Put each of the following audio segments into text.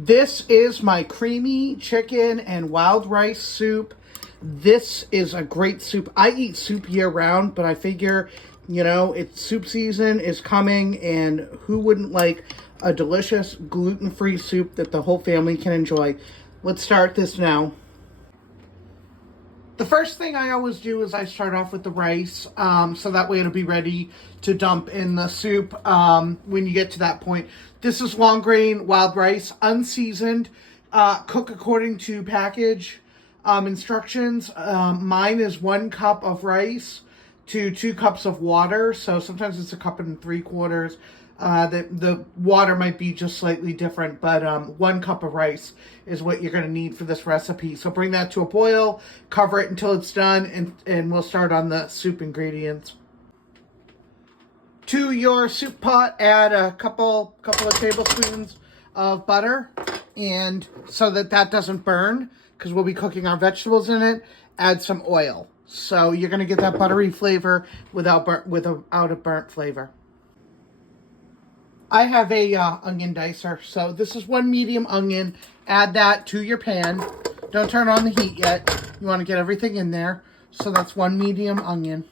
This is my creamy chicken and wild rice soup. This is a great soup. I eat soup year round, but I figure, it's soup season is coming, and who wouldn't like a delicious gluten-free soup that the whole family can enjoy? Let's start this now. The first thing I always do is I start off with the rice, so that way it'll be ready to dump in the soup when you get to that point. This is long grain wild rice, unseasoned, cook according to package instructions. Mine is 1 cup of rice to 2 cups of water, so sometimes it's 1 3/4 cups. The water might be just slightly different, but 1 cup of rice is what you're going to need for this recipe. So bring that to a boil, cover it until it's done, and we'll start on the soup ingredients. To your soup pot, add a couple of tablespoons of butter, and so that doesn't burn, because we'll be cooking our vegetables in it, add some oil. So you're going to get that buttery flavor without a burnt flavor. I have a onion dicer, so this is 1 medium onion. Add that to your pan. Don't turn on the heat yet. You want to get everything in there. So that's 1 medium onion.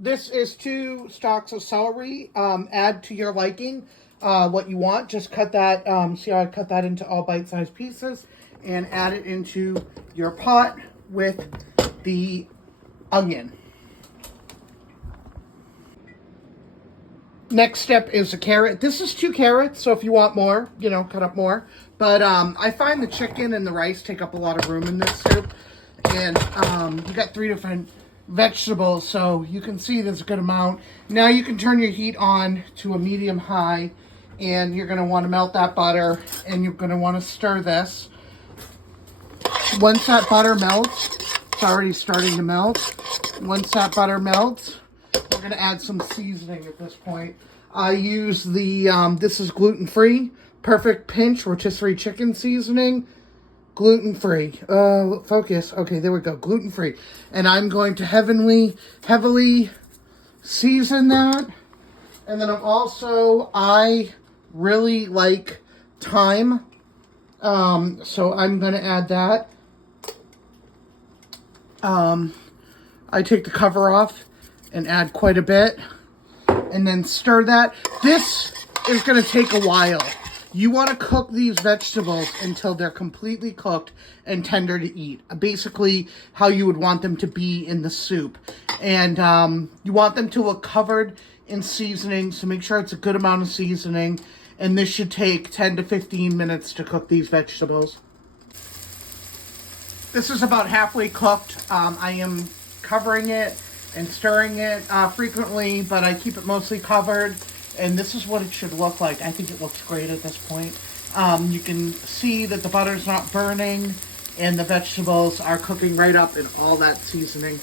This is 2 stalks of celery. Add to your liking what you want. Just cut that, see how I cut that into all bite-sized pieces, and add it into your pot with the onion. Next step is a carrot. This is 2 carrots, so if you want more, cut up more. But I find the chicken and the rice take up a lot of room in this soup. And you got 3 different vegetables, so you can see there's a good amount. Now you can turn your heat on to a medium-high, and you're going to want to melt that butter, and you're going to want to stir this. Once that butter melts, it's already starting to melt. Once that butter melts, we're going to add some seasoning at this point. I use this is gluten-free, Perfect Pinch rotisserie chicken seasoning. Gluten-free. Focus. Okay, there we go. Gluten-free. And I'm going to heavily season that. And then I really like thyme. So I'm going to add that. I take the cover off and add quite a bit. And then stir that. This is going to take a while. You want to cook these vegetables until they're completely cooked and tender to eat. Basically, how you would want them to be in the soup. And you want them to look covered in seasoning, so make sure it's a good amount of seasoning. And this should take 10 to 15 minutes to cook these vegetables. This is about halfway cooked. I am covering it and stirring it frequently, but I keep it mostly covered. And this is what it should look like. I think it looks great at this point. You can see that the butter's not burning and the vegetables are cooking right up in all that seasoning.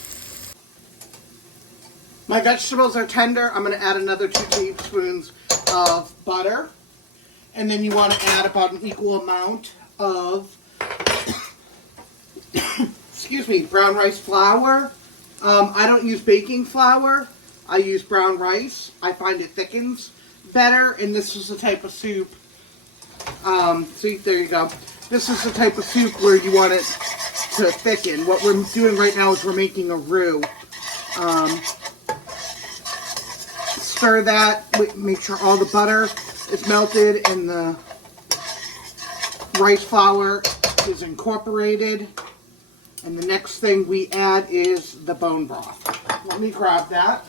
My vegetables are tender. I'm going to add another 2 tablespoons of butter. And then you want to add about an equal amount of brown rice flour. I don't use baking flour. I use brown rice. I find it thickens better, and this is the type of soup. See, there you go. This is the type of soup where you want it to thicken. What we're doing right now is we're making a roux. Stir that. Make sure all the butter is melted and the rice flour is incorporated. And the next thing we add is the bone broth. Let me grab that.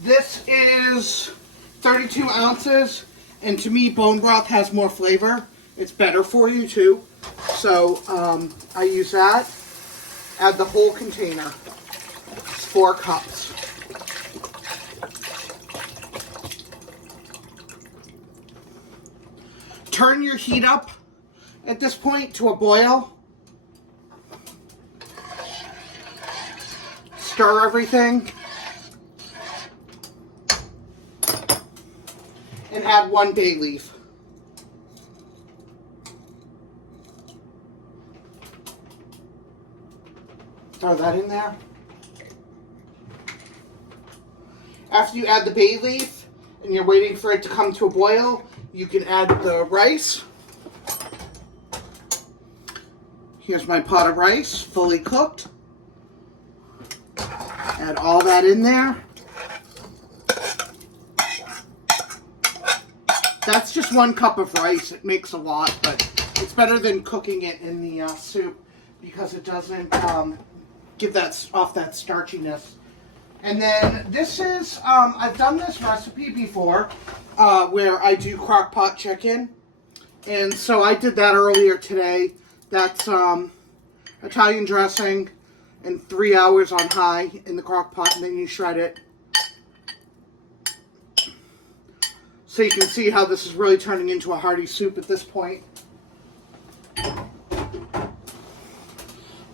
This is 32 ounces, and to me, bone broth has more flavor. It's better for you, too. So, I use that. Add the whole container. It's 4 cups. Turn your heat up at this point to a boil. Stir everything. And add 1 bay leaf. Throw that in there. After you add the bay leaf, and you're waiting for it to come to a boil, you can add the rice. Here's my pot of rice, fully cooked. Add all that in there. That's just 1 cup of rice. It makes a lot, but it's better than cooking it in the soup because it doesn't give that off that starchiness. And then this is, I've done this recipe before where I do crock pot chicken. And so I did that earlier today. That's Italian dressing and 3 hours on high in the crock pot, and then you shred it. So you can see how this is really turning into a hearty soup at this point.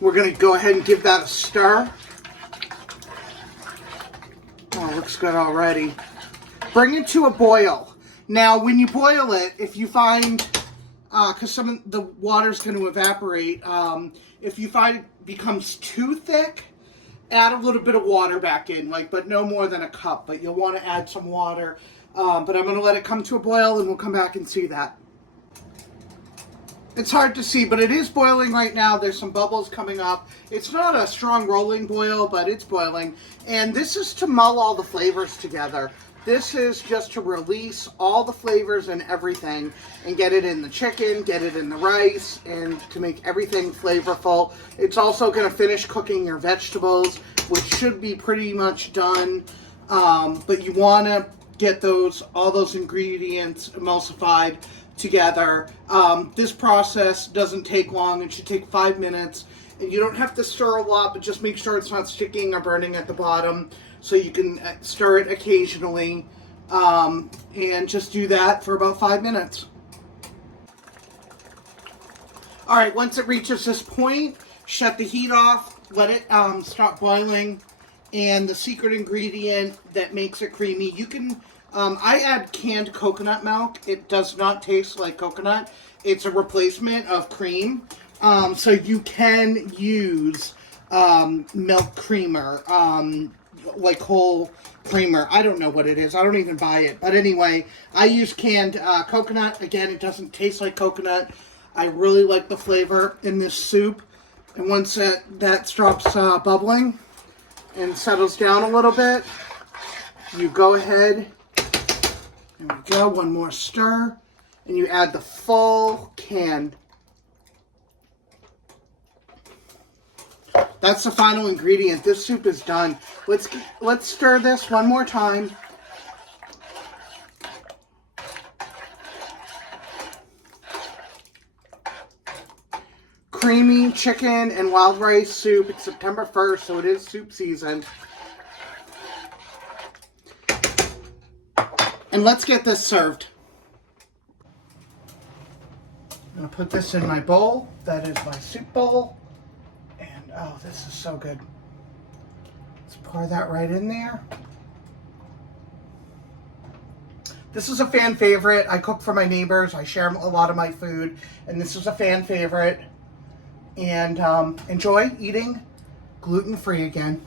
We're going to go ahead and give that a stir. Oh, it looks good already. Bring it to a boil. Now, when you boil it, if you find, because some of the water's going to evaporate, if you find it becomes too thick, add a little bit of water back in, but no more than a cup. But you'll want to add some water. But I'm going to let it come to a boil, and we'll come back and see that. It's hard to see, but it is boiling right now. There's some bubbles coming up. It's not a strong rolling boil, but it's boiling. And this is to mull all the flavors together. This is just to release all the flavors and everything and get it in the chicken, get it in the rice, and to make everything flavorful. It's also going to finish cooking your vegetables, which should be pretty much done. But you want to get all those ingredients emulsified together. This process doesn't take long. It should take 5 minutes, and you don't have to stir a lot, but just make sure it's not sticking or burning at the bottom, so you can stir it occasionally, and just do that for about 5 minutes. All right, once it reaches this point, shut the heat off, let it start boiling. And the secret ingredient that makes it creamy, you can, I add canned coconut milk. It does not taste like coconut. It's a replacement of cream. So you can use milk creamer, like whole creamer. I don't know what it is. I don't even buy it. But anyway, I use canned coconut. Again, it doesn't taste like coconut. I really like the flavor in this soup. And once that stops bubbling and settles down a little bit, you go ahead, there we go, one more stir, and you add the full can. That's the final ingredient. This soup is done. Let's stir this one more time. Creamy chicken and wild rice soup. It's September 1st, so it is soup season. And let's get this served. I'm going to put this in my bowl. That is my soup bowl. And oh, this is so good. Let's pour that right in there. This is a fan favorite. I cook for my neighbors. I share a lot of my food. And this is a fan favorite. And enjoy eating gluten-free again.